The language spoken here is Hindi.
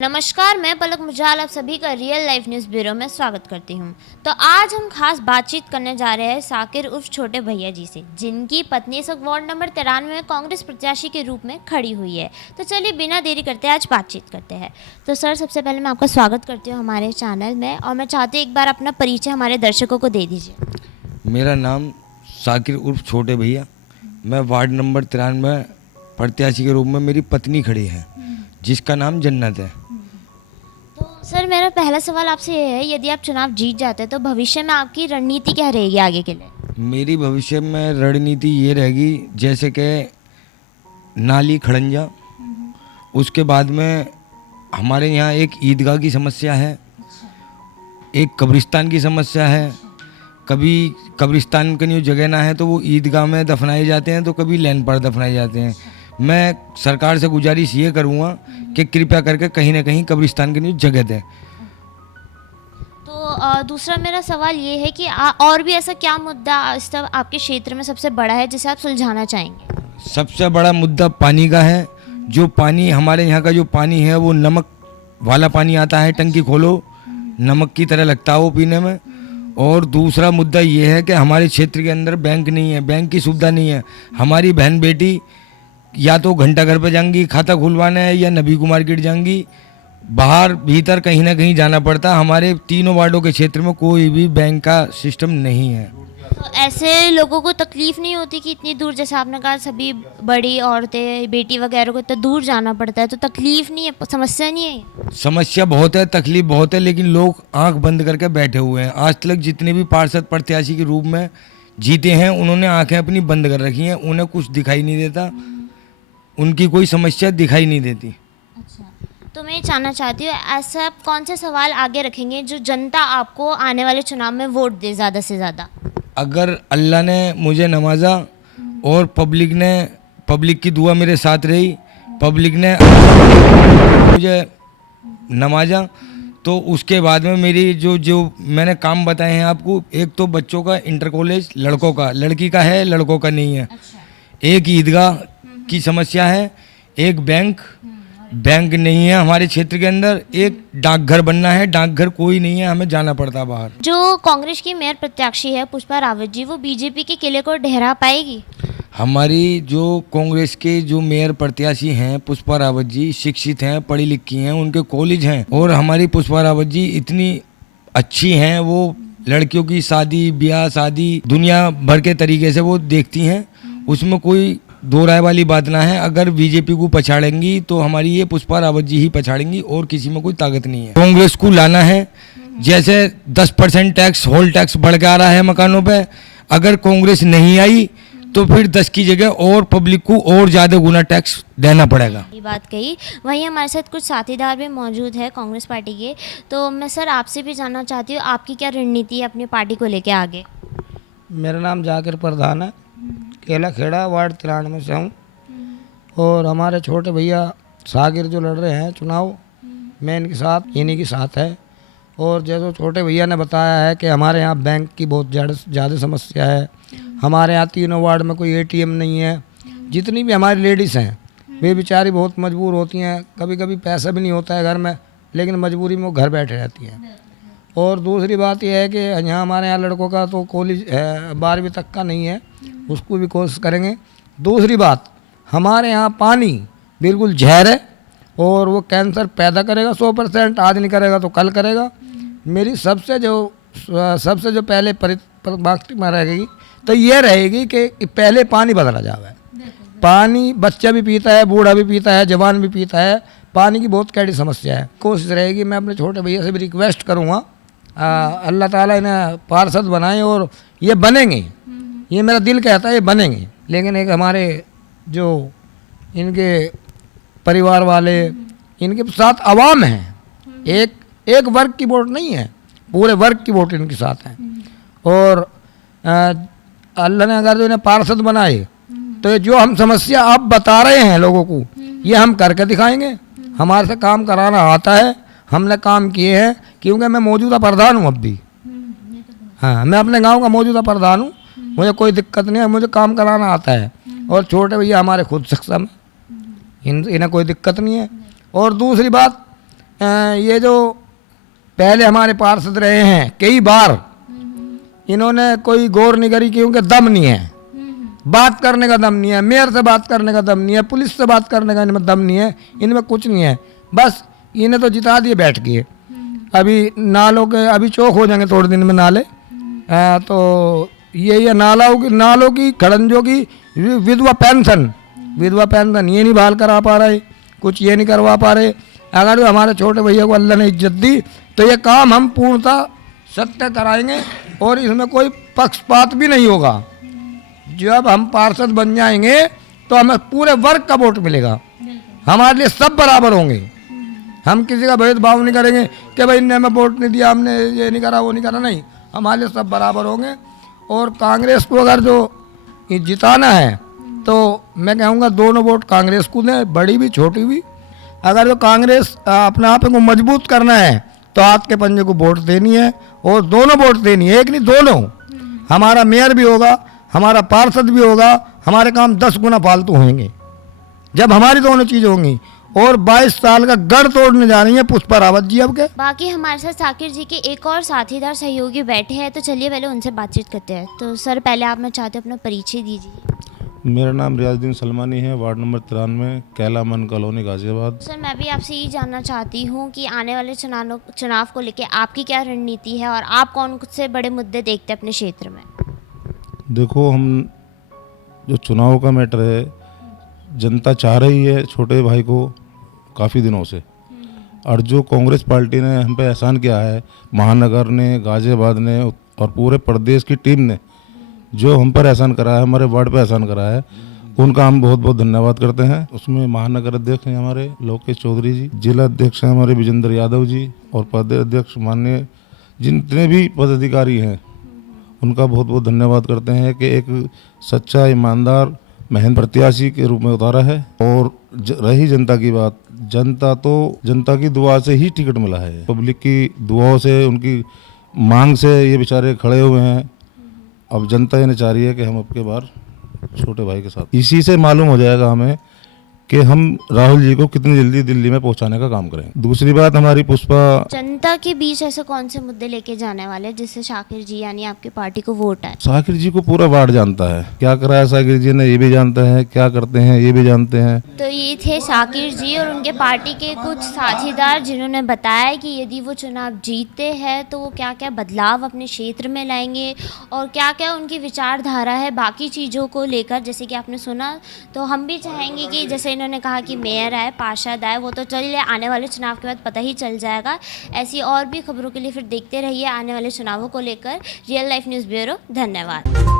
नमस्कार, मैं पलक मुजाल आप सभी का रियल लाइफ न्यूज़ ब्यूरो में स्वागत करती हूं। तो आज हम खास बातचीत करने जा रहे हैं साकिर उर्फ छोटे भैया जी से, जिनकी पत्नी इस वक्त वार्ड नंबर 93 में कांग्रेस प्रत्याशी के रूप में खड़ी हुई है। तो चलिए बिना देरी करते आज बातचीत करते हैं। तो सर, सबसे पहले मैं आपका स्वागत करती हूँ हमारे चैनल में, और मैं चाहती हूँ एक बार अपना परिचय हमारे दर्शकों को दे दीजिए। मेरा नाम साकिर उर्फ छोटे भैया, मैं वार्ड नंबर 93 में प्रत्याशी के रूप में मेरी पत्नी खड़ी है, जिसका नाम जन्नत है। तो सर, मेरा पहला सवाल आपसे ये है, यदि आप चुनाव जीत जाते हैं तो भविष्य में आपकी रणनीति क्या रहेगी आगे के लिए? मेरी भविष्य में रणनीति ये रहेगी, जैसे कि नाली खड़ंजा, उसके बाद में हमारे यहाँ एक ईदगाह की समस्या है, एक कब्रिस्तान की समस्या है। कभी कब्रिस्तान की न्यू जगह ना है तो वो ईदगाह में दफनाए जाते हैं, तो कभी लैन पर दफनाए जाते हैं। मैं सरकार से गुजारिश ये करूँगा कि कृपया करके कहीं ना कहीं कब्रिस्तान की न्यू जगह दें। तो दूसरा मेरा सवाल ये है कि और भी ऐसा क्या मुद्दा इस तरह आपके क्षेत्र में सबसे बड़ा है जिसे आप सुलझाना चाहेंगे? सबसे बड़ा मुद्दा पानी का है। जो पानी हमारे यहाँ का जो पानी है वो नमक वाला पानी आता है, टंकी खोलो नमक की तरह लगता है वो पीने में। और दूसरा मुद्दा ये है कि हमारे क्षेत्र के अंदर बैंक नहीं है, बैंक की सुविधा नहीं है। हमारी बहन बेटी या तो घंटा घर पे जाएंगी खाता खुलवाना है, या नबी को मार्केट जाएंगी, बाहर भीतर कहीं ना कहीं जाना पड़ता। हमारे तीनों वार्डों के क्षेत्र में कोई भी बैंक का सिस्टम नहीं है। तो ऐसे लोगों को तकलीफ नहीं होती कि इतनी दूर, जैसे आपने कहा सभी बड़ी औरतें बेटी वगैरह को इतना दूर जाना पड़ता है, तो तकलीफ नहीं है, समस्या नहीं है? समस्या बहुत है, तकलीफ बहुत है, लेकिन लोग आंख बंद करके बैठे हुए हैं। आज तक जितने भी पार्षद प्रत्याशी के रूप में जीते हैं, उन्होंने आंखें अपनी बंद कर रखी हैं। उन्हें कुछ दिखाई नहीं देता, उनकी कोई समस्या दिखाई नहीं देती। अच्छा, तो मैं ये जानना चाहती हूँ, ऐसा आप कौन से सवाल आगे रखेंगे जो जनता आपको आने वाले चुनाव में वोट दे ज़्यादा से ज़्यादा? अगर अल्लाह ने मुझे नवाजा और पब्लिक की दुआ मेरे साथ रही, पब्लिक ने मुझे नवाजा, तो उसके बाद में मेरी जो मैंने काम बताए हैं आपको, एक तो बच्चों का इंटर कॉलेज लड़कों का, लड़की का है, लड़कों का नहीं है। एक ईदगाह की समस्या है, एक बैंक नहीं है हमारे क्षेत्र के अंदर, एक डाकघर बनना है, डाकघर कोई नहीं है, हमें जाना पड़ता बाहर। जो कांग्रेस की मेयर प्रत्याशी है पुष्पा रावत जी, वो बीजेपी के किले को ढहरा पाएगी? हमारी जो कांग्रेस के जो मेयर प्रत्याशी हैं पुष्पा रावत जी, शिक्षित हैं, पढ़ी लिखी हैं, उनके कॉलेज हैं, और हमारी पुष्पा रावत जी इतनी अच्छी हैं, वो लड़कियों की शादी ब्याह दुनिया भर के तरीके से वो देखती हैं, उसमें कोई दो राय वाली बात ना है। अगर बीजेपी को पछाड़ेंगी तो हमारी ये पुष्पा रावत जी ही पछाड़ेंगी, और किसी में कोई ताकत नहीं है। कांग्रेस को लाना है, जैसे 10% टैक्स होल टैक्स बढ़ के आ रहा है मकानों पे, अगर कांग्रेस नहीं आई तो फिर 10 की जगह और पब्लिक को और ज़्यादा गुना टैक्स देना पड़ेगा। ये बात कही। वहीं हमारे साथ कुछ साथीदार भी मौजूद है कांग्रेस पार्टी के, तो मैं सर आपसे भी जानना चाहती हूँ आपकी क्या रणनीति है अपनी पार्टी को लेके आगे? मेरा नाम जाकिर प्रधान है, केला खेड़ा वार्ड 93 से हूँ। और हमारे छोटे भैया साकिर जो लड़ रहे हैं चुनाव, मैं इन्हीं के साथ है। और जैसे छोटे भैया ने बताया है कि हमारे यहाँ बैंक की बहुत ज़्यादा समस्या है। हमारे यहाँ तीनों वार्ड में कोई ATM नहीं है। जितनी भी हमारी लेडीज़ हैं वे बेचारी बहुत मजबूर होती हैं, कभी कभी पैसा भी नहीं होता है घर में, लेकिन मजबूरी में वो घर बैठे रहती हैं। और दूसरी बात यह है कि यहाँ हमारे यहाँ लड़कों का तो कॉलेज है 12वीं तक का नहीं है, उसको भी कोशिश करेंगे। दूसरी बात, हमारे यहाँ पानी बिल्कुल जहर है और वो कैंसर पैदा करेगा 100%, आज नहीं करेगा तो कल करेगा। मेरी सबसे जो पहले प्राथमिकता रहेगी तो ये रहेगी कि पहले पानी बदला जाए। पानी बच्चा भी पीता है, बूढ़ा भी पीता है, जवान भी पीता है, पानी की बहुत कड़ी समस्या है। कोशिश रहेगी, मैं अपने छोटे भैया से भी रिक्वेस्ट करूँगा, अल्लाह ताला इन्हें पार्षद बनाए और ये बनेंगे, ये मेरा दिल कहता है ये बनेंगे। लेकिन एक हमारे जो इनके परिवार वाले, इनके साथ अवाम है, एक वर्ग की वोट नहीं है, पूरे वर्ग की वोट इनके साथ है। और अल्लाह ने अगर जो इन्हें पार्षद बनाए तो ये जो हम समस्या आप बता रहे हैं लोगों को, ये हम करके दिखाएंगे। हमारे से काम कराना आता है, हमने काम किए हैं, क्योंकि मैं मौजूदा प्रधान हूँ अब भी। हाँ, मैं अपने गांव का मौजूदा प्रधान हूँ, मुझे कोई दिक्कत नहीं है, मुझे काम कराना आता है। और छोटे भैया हमारे खुद सक्षम हैं, इन्हें कोई दिक्कत नहीं है। और दूसरी बात, ये जो पहले हमारे पार्षद रहे हैं कई बार, इन्होंने कोई गौर नहीं करी, क्योंकि दम नहीं है, बात करने का दम नहीं है, मेयर से बात करने का दम नहीं है, पुलिस से बात करने का इनमें दम नहीं है, इनमें कुछ नहीं है। बस इन्हें तो जिता दिए बैठ के। अभी नालों के अभी चौक हो जाएंगे थोड़े दिन में नाले। तो ये नालों की खड़ंजों की विधवा पेंशन ये नहीं बहाल करा पा रहे, कुछ ये नहीं करवा पा रहे। अगर हमारे छोटे भैया को अल्लाह ने इज्जत दी तो ये काम हम पूर्णतः सत्य कराएंगे और इसमें कोई पक्षपात भी नहीं होगा। जब हम पार्षद बन जाएंगे तो हमें पूरे वर्ग का वोट मिलेगा, हमारे लिए सब बराबर होंगे। हम किसी का भेदभाव नहीं करेंगे कि भाई इनने हमें वोट नहीं दिया, हमने ये नहीं करा वो नहीं करा, नहीं, हमारे लिए सब बराबर होंगे। और कांग्रेस को अगर जो जिताना है तो मैं कहूँगा दोनों वोट कांग्रेस को दें, बड़ी भी छोटी भी। अगर जो कांग्रेस अपने आप को मजबूत करना है तो हाथ के पंजे को वोट देनी है, और दोनों वोट देनी है, एक नहीं दोनों। हमारा मेयर भी होगा, हमारा पार्षद भी होगा, हमारे काम 10 गुना फालतू होंगे जब हमारी दोनों चीज़ें होंगी। और 22 साल का गढ़ तोड़ने जा रही है पुष्पा रावत जी अब के। बाकी हमारे साथ साकिर जी के एक और साथीदार सहयोगी बैठे हैं, तो चलिए पहले उनसे बातचीत करते हैं। तो सर पहले आप मैं चाहते अपना परिचय दीजिए। मेरा नाम रियाजुद्दीन सलमानी है, वार्ड नंबर 93, कैलामन कॉलोनी, गाजियाबाद। सर मैं भी आपसे ये जानना चाहती हूँ कि आने वाले चुनाव को लेके आपकी क्या रणनीति है और आप कौन से बड़े मुद्दे देखते हैं अपने क्षेत्र में। देखो, हम जो चुनाव का मैटर है, जनता चाह रही है छोटे भाई को काफ़ी दिनों से, और जो कांग्रेस पार्टी ने हम पे एहसान किया है, महानगर ने, गाजियाबाद ने और पूरे प्रदेश की टीम ने जो हम पर एहसान करा है, हमारे वार्ड पे एहसान करा है, उनका हम बहुत बहुत धन्यवाद करते हैं। उसमें महानगर अध्यक्ष हैं हमारे लोकेश चौधरी जी, जिला अध्यक्ष हैं हमारे विजेंद्र यादव जी, और प्रदेश अध्यक्ष माननीय जितने भी पदाधिकारी हैं उनका बहुत बहुत धन्यवाद करते हैं कि एक सच्चा ईमानदार मेहनत प्रत्याशी के रूप में उतारा है। और रही जनता की बात, जनता की दुआ से ही टिकट मिला है, पब्लिक की दुआओं से, उनकी मांग से ये बेचारे खड़े हुए हैं। अब जनता ये चाह रही है कि हम अब के बार छोटे भाई के साथ, इसी से मालूम हो जाएगा हमें कि हम राहुल जी को कितनी जल्दी दिल्ली में पहुंचाने का काम करें। दूसरी बात, हमारी पुष्पा जनता के बीच ऐसे कौन से मुद्दे लेके जाने वाले जिससे शाकिर जी यानी आपकी पार्टी को वोट आए। शाकिर जी को पूरा वार्ड जानता है, क्या करा है शाकिर जी ने ये भी जानते हैं, क्या करते हैं ये भी जानते हैं। तो ये थे शाकिर जी और उनके पार्टी के कुछ साथीदार, जिन्होंने बताया कि यदि वो चुनाव जीतते हैं तो वो क्या क्या बदलाव अपने क्षेत्र में लाएंगे और क्या क्या उनकी विचारधारा है बाकी चीज़ों को लेकर। जैसे कि आपने सुना, तो हम भी चाहेंगे कि जैसे इन्होंने कहा कि मेयर आए, पार्षद आए, वो तो चलिए आने वाले चुनाव के बाद पता ही चल जाएगा। ऐसी और भी खबरों के लिए फिर देखते रहिए आने वाले चुनावों को लेकर रियल लाइफ न्यूज़ ब्यूरो। धन्यवाद।